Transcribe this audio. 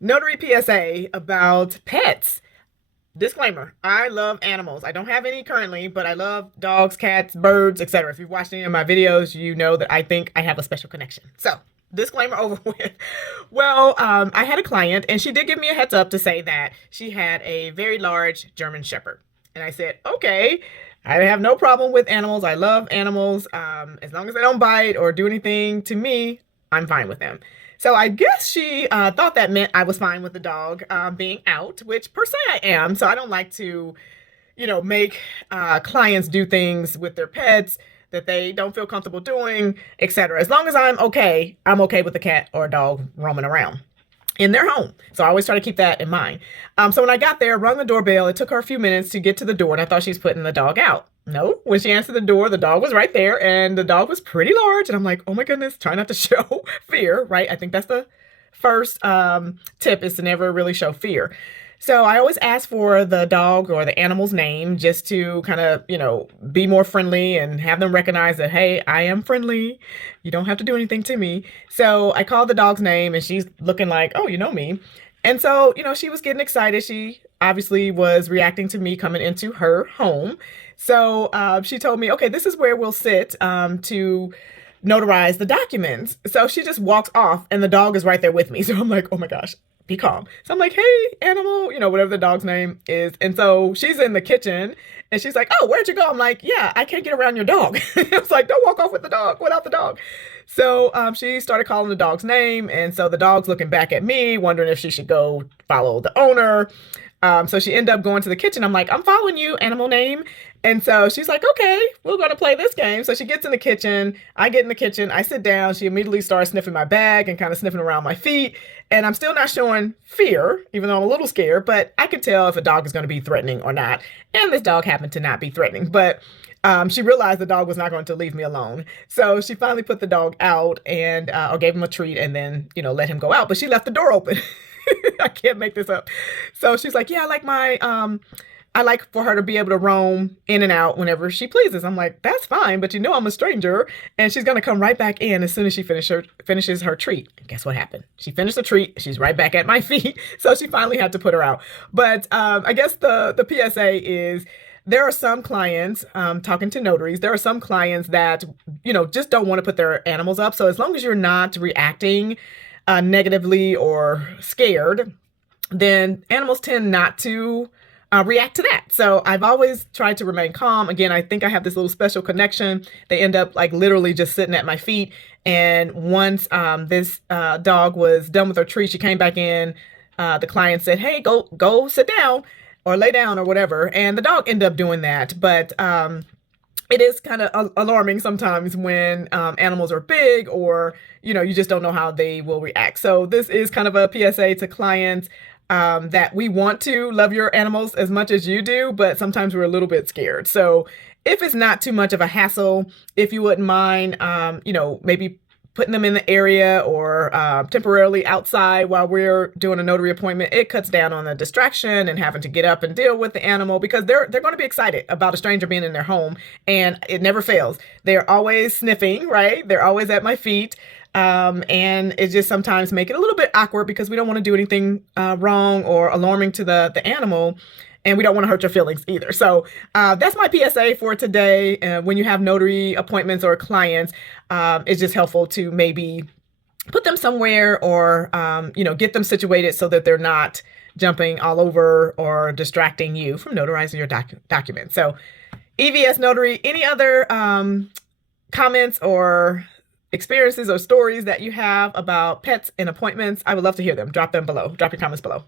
Notary PSA about pets. Disclaimer, I love animals. I don't have any currently, but I love dogs, cats, birds, etc. If you've watched any of my videos, you know that I think I have a special connection. So, disclaimer over with. Well, I had a client and she did give me a heads up to say that she had a very large German Shepherd. And I said, okay, I have no problem with animals. I love animals. As long as they don't bite or do anything to me, I'm fine with them. So I guess she thought that meant I was fine with the dog being out, which per se I am. So I don't like to, make clients do things with their pets that they don't feel comfortable doing, etc. As long as I'm okay with the cat or dog roaming around in their home. So I always try to keep that in mind. So when I got there, rung the doorbell. It took her a few minutes to get to the door, and I thought she was putting the dog out. No, when she answered the door, the dog was right there, and the dog was pretty large. And I'm like, oh my goodness, try not to show fear, right? I think that's the first tip is to never really show fear. So I always ask for the dog or the animal's name just to kind of, be more friendly and have them recognize that, hey, I am friendly. You don't have to do anything to me. So I called the dog's name and she's looking like, oh, you know me. And so, she was getting excited. She obviously was reacting to me coming into her home. So she told me, okay, this is where we'll sit to notarize the documents. So she just walks off and the dog is right there with me. So I'm like, oh my gosh, be calm. So I'm like, hey, animal, whatever the dog's name is. And so she's in the kitchen and she's like, oh, where'd you go? I'm like, yeah, I can't get around your dog. It's like, don't walk off with the dog, without the dog. So she started calling the dog's name. And so the dog's looking back at me, wondering if she should go follow the owner. So she ended up going to the kitchen. I'm like, I'm following you, animal name. And so she's like, okay, we're going to play this game. So she gets in the kitchen. I get in the kitchen. I sit down. She immediately starts sniffing my bag and kind of sniffing around my feet. And I'm still not showing fear, even though I'm a little scared, but I can tell if a dog is going to be threatening or not. And this dog happened to not be threatening, but she realized the dog was not going to leave me alone. So she finally put the dog out and or gave him a treat and then, let him go out. But she left the door open. I can't make this up. So she's like, yeah, I like for her to be able to roam in and out whenever she pleases. I'm like, that's fine, but I'm a stranger, and she's gonna come right back in as soon as she finishes her treat. And guess what happened? She finished the treat. She's right back at my feet. So she finally had to put her out. But I guess the PSA is there are some clients, talking to notaries, there are some clients that, just don't want to put their animals up. So as long as you're not reacting negatively or scared, then animals tend not to react to that. So I've always tried to remain calm. Again, I think I have this little special connection. They end up like literally just sitting at my feet. And once this dog was done with her treat, she came back in. The client said, hey, go sit down or lay down or whatever. And the dog ended up doing that. But it is kind of alarming sometimes when animals are big or, you just don't know how they will react. So this is kind of a PSA to clients that we want to love your animals as much as you do, but sometimes we're a little bit scared. So if it's not too much of a hassle, if you wouldn't mind, maybe putting them in the area or temporarily outside while we're doing a notary appointment, it cuts down on the distraction and having to get up and deal with the animal because they're going to be excited about a stranger being in their home, and it never fails. They're always sniffing, right? They're always at my feet. And it just sometimes make it a little bit awkward because we don't want to do anything wrong or alarming to the animal. And we don't want to hurt your feelings either. So that's my PSA for today. When you have notary appointments or clients, it's just helpful to maybe put them somewhere or, get them situated so that they're not jumping all over or distracting you from notarizing your documents. So EVS Notary, any other comments or experiences or stories that you have about pets and appointments? I would love to hear them. Drop them below. Drop your comments below.